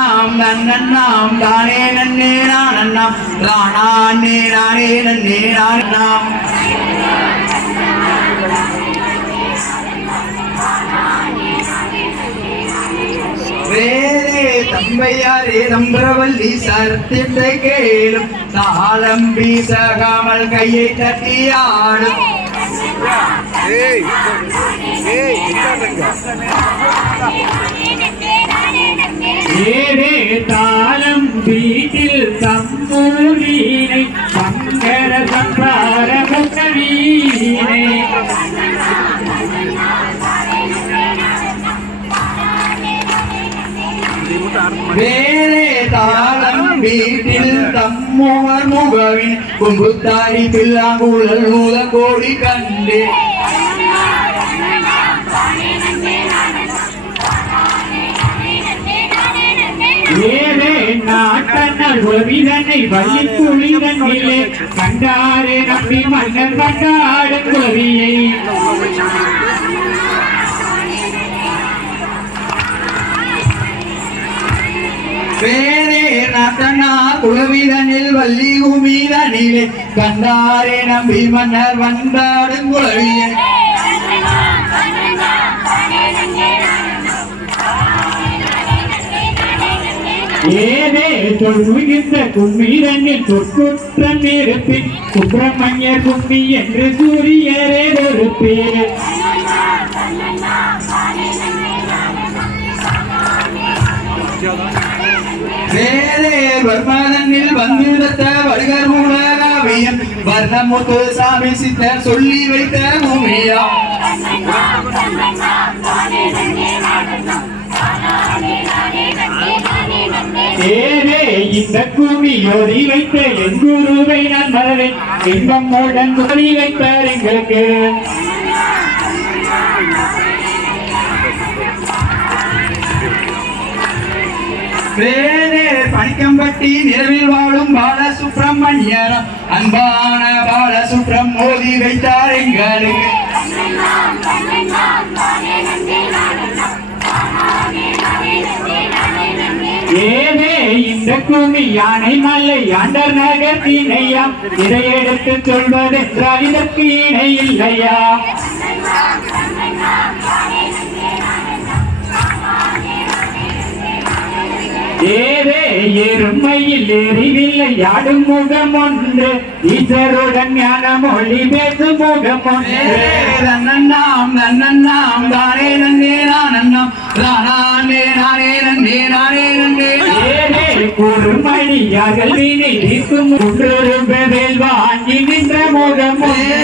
தன்னண்ணாம் தன்னண்ணாம் தானே நன்னே நானண்ணாம் தானே நானே நன்னே நானண்ணாம் வேரே தம்பையாரே தம்பரவல்லி சர்த்திட்ட கேளும் தாளம் வீசகாமல் கையை தட்டியாடும் ஏரே தாளம் வீட்டில் தம்பூரீனை சங்கர சம்பார வீணை வேரே தாளம் வீட்டில் தம்முவர் முகவின் கும்புத்தாரி பில்லாங்குழல் மூல கோடி கண்டே ஏரே நாட்டனர் உறவிதனை வள்ளி குளிதனிலே கண்டாரே நம்பி மன்னர் கண்டாடும் குறவியை வேரே நாட்டனார் குலவிதனில் வள்ளி குமீதனிலே கண்டாரே நம்பி மன்னர் வந்தாடும் குலவியை ஏதே தொழுகின்ற கும்மீரனில் சொற்குற்றம் இருப்பின் சுப்பிரமணியர் கும்மி என்று சூரியரே ஒரு பேர் வேரே வர்மதனில் வந்துதத்த வருகர் மூலகாவியம் வர்ணமுத்து சாமி சித்தர் சொல்லி வைத்த பூமியா ஏரே இந்த குமி யோதி வைத்த என் குருவை நான் மறவேன் இன்பமுடன் சொல்லி வைத்தார் எங்களுக்கு வேரே பணிக்கம்பட்டி நிலவில் வாழும் பாலசுப்பிரமணியரம் அன்பான பாலசுப்ரம் மோதி வைத்தார் எங்களுக்கு ஏதே இந்த குமி யானை மலை ஆண்டர் நகர் தீனையா இதை எடுத்து சொல்வதென்றால் இதற்கு இணை இல்லையா ஏரே எருமையில் ஏறிவில்லை யாடும் முகம் ஒன்று ஈஸ்வருடன் ஞான மொழி பேசும் முகம் ஒன்று தன்னண்ணாம் தன்னண்ணாம் தானே நன்னே நானண்ணாம் தானே நானே நன்னே நானே நன்னே ஏரே குறுமணியார்கள் வீணை தீர்க்கும் ஒன்றொரு வேல் வாங்கி நின்ற முகம் ஒன்று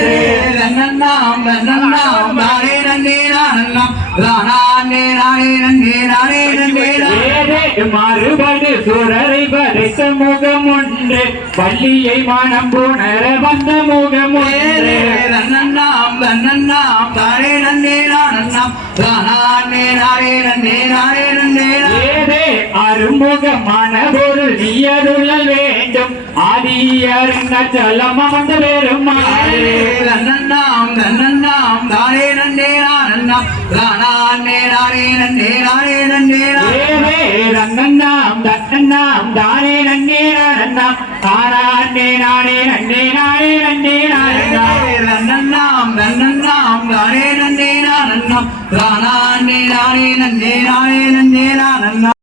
தன்னண்ணாம் தன்னண்ணாம் தானே நன்னே நானண்ணாம் தானே நானே நன்னே நானே நன்னே ஏரே மாறுபடு சூரரை படைத்த முகம் ஒன்று பள்ளியை மனம் புணர வந்த முகம் ஒன்று தன்னண்ணாம் தன்னண்ணாம் தானே நன்னே நானண்ணாம் தானே நானே நன்னே நானே நன்னே ஏரே அருமுகமான பொருள் நீயருள வேண்டும் ஆதியருங்கலம் அமர்ந்த பெருமாளே தன்னண்ணாம் தன்னண்ணாம் தானே நன்னே நானண்ணாம் தானே நானே நன்னே நானே நன்னே ஏரே ரங்கண்ணாம் தன்னண்ணாம் தானே நன்னே நானண்ணாம் தானே நானே நன்னே நானே நன்னே நானண்ணாம் தன்னண்ணாம் தன்னண்ணாம் தானே நன்னே நானண்ணாம் தானே நானே நன்னே நானே நன்னே நானண்ணாம்